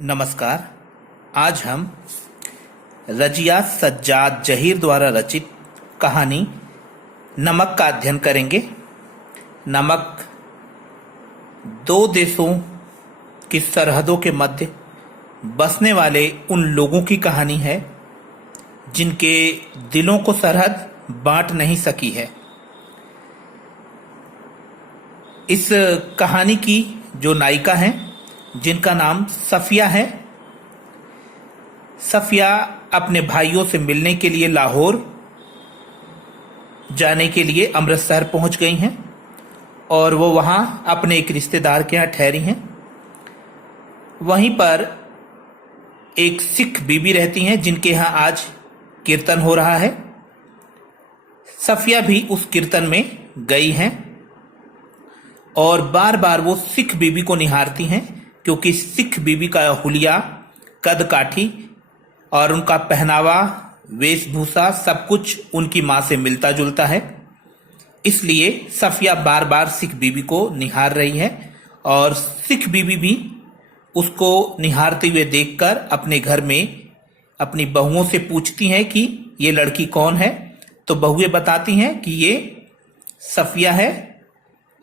नमस्कार। आज हम रजिया सज्जाद जहीर द्वारा रचित कहानी नमक का अध्ययन करेंगे। नमक दो देशों की सरहदों के मध्य बसने वाले उन लोगों की कहानी है जिनके दिलों को सरहद बांट नहीं सकी है। इस कहानी की जो नायिका हैं, जिनका नाम सफिया है, सफिया अपने भाइयों से मिलने के लिए लाहौर जाने के लिए अमृतसर पहुंच गई हैं और वो वहां अपने एक रिश्तेदार के यहाँ ठहरी हैं। वहीं पर एक सिख बीबी रहती हैं जिनके यहाँ आज कीर्तन हो रहा है। सफिया भी उस कीर्तन में गई हैं और बार बार वो सिख बीबी को निहारती हैं, क्योंकि सिख बीबी का हुलिया, कद काठी और उनका पहनावा, वेशभूषा सब कुछ उनकी मां से मिलता जुलता है। इसलिए सफिया बार बार सिख बीबी को निहार रही है और सिख बीबी भी उसको निहारते हुए देखकर अपने घर में अपनी बहुओं से पूछती हैं कि ये लड़की कौन है। तो बहुएं बताती हैं कि ये सफिया है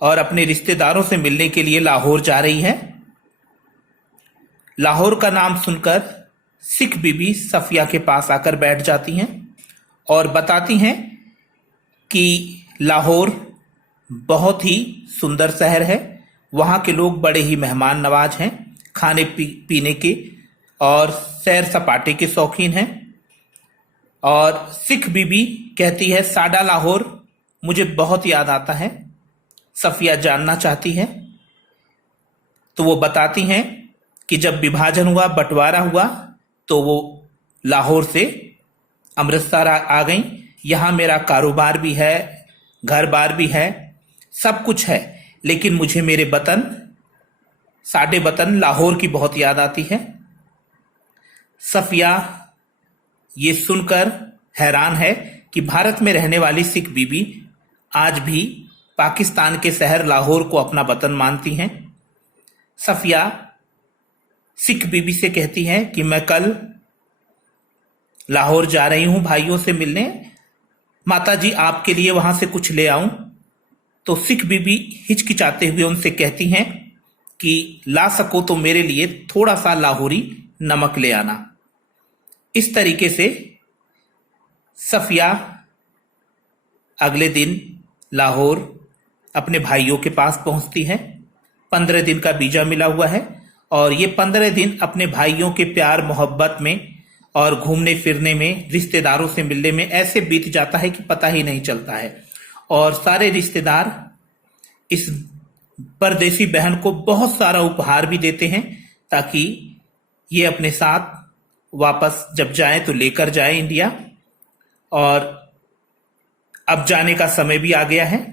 और अपने रिश्तेदारों से मिलने के लिए लाहौर जा रही है। लाहौर का नाम सुनकर सिख बीबी सफिया के पास आकर बैठ जाती हैं और बताती हैं कि लाहौर बहुत ही सुंदर शहर है, वहाँ के लोग बड़े ही मेहमान नवाज हैं, खाने पीने के और सैर सपाटे के शौकीन हैं। और सिख बीबी कहती है, साडा लाहौर मुझे बहुत याद आता है। सफिया जानना चाहती है तो वो बताती हैं कि जब विभाजन हुआ, बंटवारा हुआ, तो वो लाहौर से अमृतसर आ गई। यहाँ मेरा कारोबार भी है, घर बार भी है, सब कुछ है, लेकिन मुझे मेरे वतन, साडे वतन लाहौर की बहुत याद आती है। सफिया ये सुनकर हैरान है कि भारत में रहने वाली सिख बीबी आज भी पाकिस्तान के शहर लाहौर को अपना वतन मानती हैं। सफिया सिख बीबी से कहती हैं कि मैं कल लाहौर जा रही हूं भाइयों से मिलने, माताजी आपके लिए वहां से कुछ ले आऊं। तो सिख बीबी हिचकिचाते हुए उनसे कहती हैं कि ला सको तो मेरे लिए थोड़ा सा लाहौरी नमक ले आना। इस तरीके से सफिया अगले दिन लाहौर अपने भाइयों के पास पहुंचती है। 15 दिन का वीजा मिला हुआ है और ये 15 दिन अपने भाइयों के प्यार मोहब्बत में और घूमने फिरने में, रिश्तेदारों से मिलने में ऐसे बीत जाता है कि पता ही नहीं चलता है। और सारे रिश्तेदार इस परदेसी बहन को बहुत सारा उपहार भी देते हैं ताकि ये अपने साथ वापस जब जाए तो लेकर जाए इंडिया। और अब जाने का समय भी आ गया है।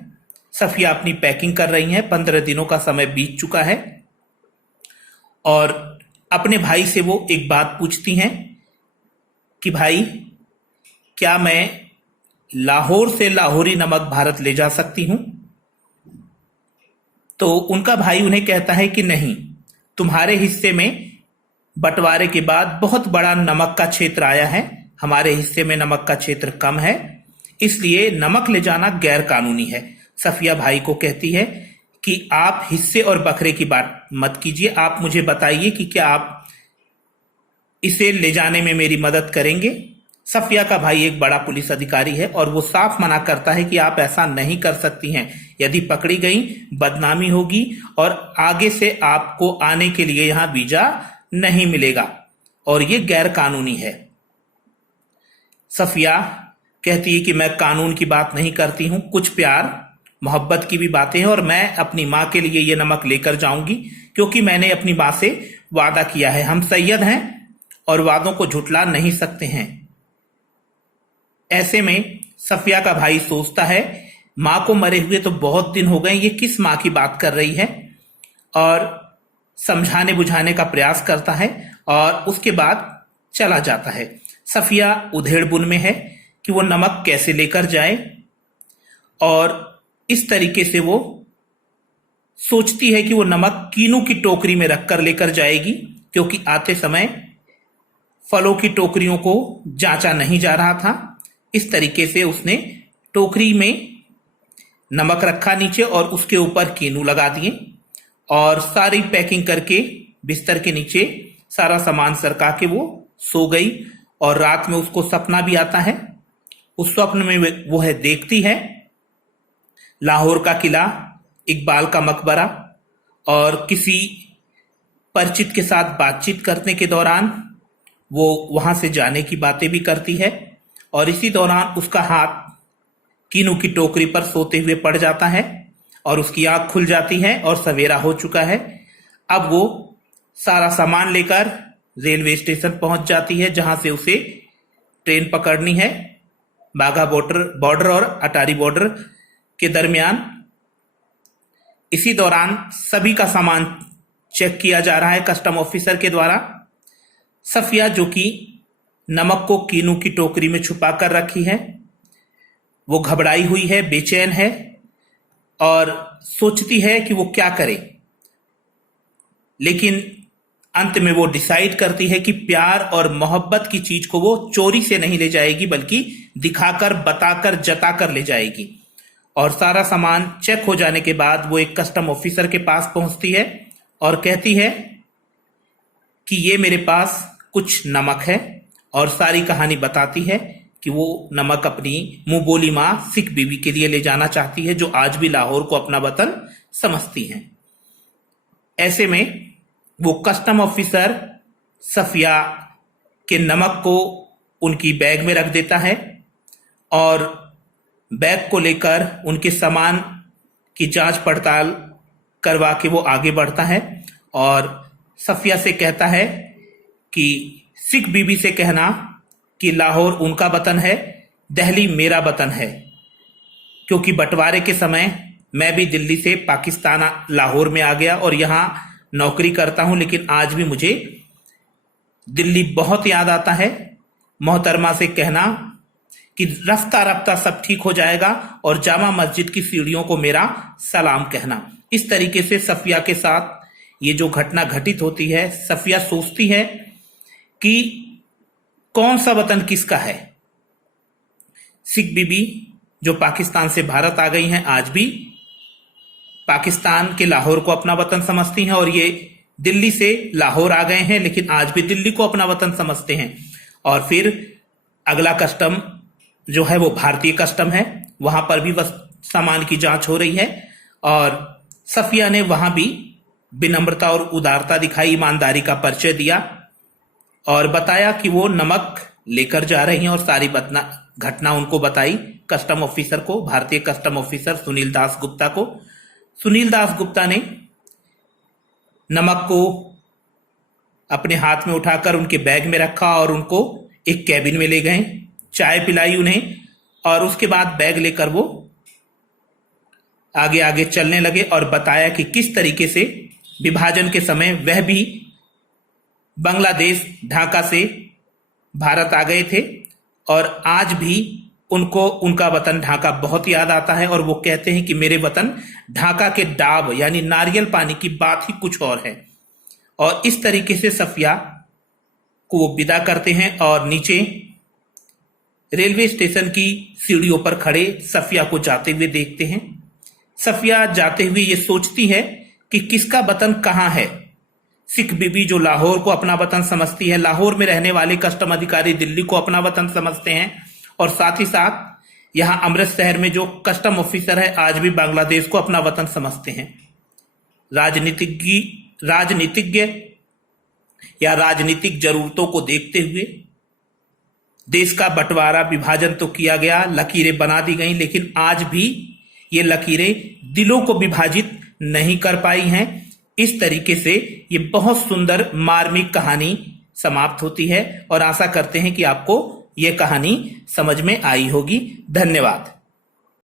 सफिया अपनी पैकिंग कर रही हैं। 15 दिनों का समय बीत चुका है और अपने भाई से वो एक बात पूछती हैं कि भाई, क्या मैं लाहौर से लाहौरी नमक भारत ले जा सकती हूं? तो उनका भाई उन्हें कहता है कि नहीं, तुम्हारे हिस्से में बंटवारे के बाद बहुत बड़ा नमक का क्षेत्र आया है, हमारे हिस्से में नमक का क्षेत्र कम है, इसलिए नमक ले जाना गैर कानूनी है। सफिया भाई को कहती है कि आप हिस्से और बखरे की बात मत कीजिए, आप मुझे बताइए कि क्या आप इसे ले जाने में मेरी मदद करेंगे। सफिया का भाई एक बड़ा पुलिस अधिकारी है और वो साफ मना करता है कि आप ऐसा नहीं कर सकती हैं, यदि पकड़ी गई बदनामी होगी और आगे से आपको आने के लिए यहां वीजा नहीं मिलेगा और ये गैर कानूनी है। सफिया कहती है कि मैं कानून की बात नहीं करती हूं, कुछ प्यार मोहब्बत की भी बातें हैं और मैं अपनी मां के लिए ये नमक लेकर जाऊंगी, क्योंकि मैंने अपनी मां से वादा किया है। हम सैयद हैं और वादों को झुठला नहीं सकते हैं। ऐसे में सफिया का भाई सोचता है, मां को मरे हुए तो बहुत दिन हो गए, ये किस मां की बात कर रही है, और समझाने बुझाने का प्रयास करता है और उसके बाद चला जाता है। सफिया उधेड़बुन में है कि वो नमक कैसे लेकर जाए और इस तरीके से वो सोचती है कि वो नमक कीनू की टोकरी में रखकर लेकर जाएगी क्योंकि आते समय फलों की टोकरियों को जांचा नहीं जा रहा था। इस तरीके से उसने टोकरी में नमक रखा नीचे और उसके ऊपर कीनू लगा दिए और सारी पैकिंग करके बिस्तर के नीचे सारा सामान सरका के वो सो गई। और रात में उसको सपना भी आता है। उस स्वप्न में वो है देखती है लाहौर का किला, इकबाल का मकबरा और किसी परिचित के साथ बातचीत करने के दौरान वो वहां से जाने की बातें भी करती है। और इसी दौरान उसका हाथ कीनू की टोकरी पर सोते हुए पड़ जाता है और उसकी आंख खुल जाती है और सवेरा हो चुका है। अब वो सारा सामान लेकर रेलवे स्टेशन पहुंच जाती है, जहां से उसे ट्रेन पकड़नी है बाघा बॉर्डर और अटारी बॉर्डर के दरमियान। इसी दौरान सभी का सामान चेक किया जा रहा है कस्टम ऑफिसर के द्वारा। सफिया, जो कि नमक को कीनू की टोकरी में छुपा कर रखी है, वो घबराई हुई है, बेचैन है और सोचती है कि वो क्या करे। लेकिन अंत में वो डिसाइड करती है कि प्यार और मोहब्बत की चीज को वो चोरी से नहीं ले जाएगी, बल्कि दिखाकर, बताकर, जताकर ले जाएगी। और सारा सामान चेक हो जाने के बाद वो एक कस्टम ऑफिसर के पास पहुंचती है और कहती है कि ये मेरे पास कुछ नमक है, और सारी कहानी बताती है कि वो नमक अपनी मुंह बोली माँ सिख बीबी के लिए ले जाना चाहती है, जो आज भी लाहौर को अपना वतन समझती हैं। ऐसे में वो कस्टम ऑफिसर सफिया के नमक को उनकी बैग में रख देता है और बैग को लेकर उनके सामान की जांच पड़ताल करवा के वो आगे बढ़ता है और सफिया से कहता है कि सिख बीबी से कहना कि लाहौर उनका वतन है, दिल्ली मेरा वतन है, क्योंकि बंटवारे के समय मैं भी दिल्ली से पाकिस्तान लाहौर में आ गया और यहाँ नौकरी करता हूं, लेकिन आज भी मुझे दिल्ली बहुत याद आता है। मोहतरमा से कहना कि रफ्ता रफ्ता सब ठीक हो जाएगा और जामा मस्जिद की सीढ़ियों को मेरा सलाम कहना। इस तरीके से सफिया के साथ ये जो घटना घटित होती है, सफिया सोचती है कि कौन सा वतन किसका है। सिख बीबी जो पाकिस्तान से भारत आ गई हैं, आज भी पाकिस्तान के लाहौर को अपना वतन समझती हैं, और ये दिल्ली से लाहौर आ गए हैं लेकिन आज भी दिल्ली को अपना वतन समझते हैं। और फिर अगला कस्टम जो है वो भारतीय कस्टम है, वहां पर भी बस सामान की जांच हो रही है और सफिया ने वहां भी विनम्रता और उदारता दिखाई, ईमानदारी का परिचय दिया और बताया कि वो नमक लेकर जा रही हैं और सारी घटना उनको बताई कस्टम ऑफिसर को, भारतीय कस्टम ऑफिसर सुनील दास गुप्ता को। सुनील दास गुप्ता ने नमक को अपने हाथ में उठाकर उनके बैग में रखा और उनको एक कैबिन में ले गए, चाय पिलाई उन्हें और उसके बाद बैग लेकर वो आगे आगे चलने लगे और बताया कि किस तरीके से विभाजन के समय वह भी बांग्लादेश ढाका से भारत आ गए थे और आज भी उनको उनका वतन ढाका बहुत याद आता है और वो कहते हैं कि मेरे वतन ढाका के डाब यानी नारियल पानी की बात ही कुछ और है। और इस तरीके से सफिया को वो विदा करते हैं और नीचे रेलवे स्टेशन की सीढ़ियों पर खड़े सफिया को जाते हुए देखते हैं। सफिया जाते हुए ये सोचती है कि किसका वतन कहाँ है। सिख बीबी जो लाहौर को अपना वतन समझती है, लाहौर में रहने वाले कस्टम अधिकारी दिल्ली को अपना वतन समझते हैं और साथ ही साथ यहाँ अमृत शहर में जो कस्टम ऑफिसर है आज भी बांग्लादेश को अपना वतन समझते हैं। राजनीतिज्ञ या राजनीतिक जरूरतों को देखते हुए देश का बंटवारा, विभाजन तो किया गया, लकीरें बना दी गई, लेकिन आज भी ये लकीरें दिलों को विभाजित नहीं कर पाई हैं। इस तरीके से ये बहुत सुंदर मार्मिक कहानी समाप्त होती है और आशा करते हैं कि आपको ये कहानी समझ में आई होगी। धन्यवाद।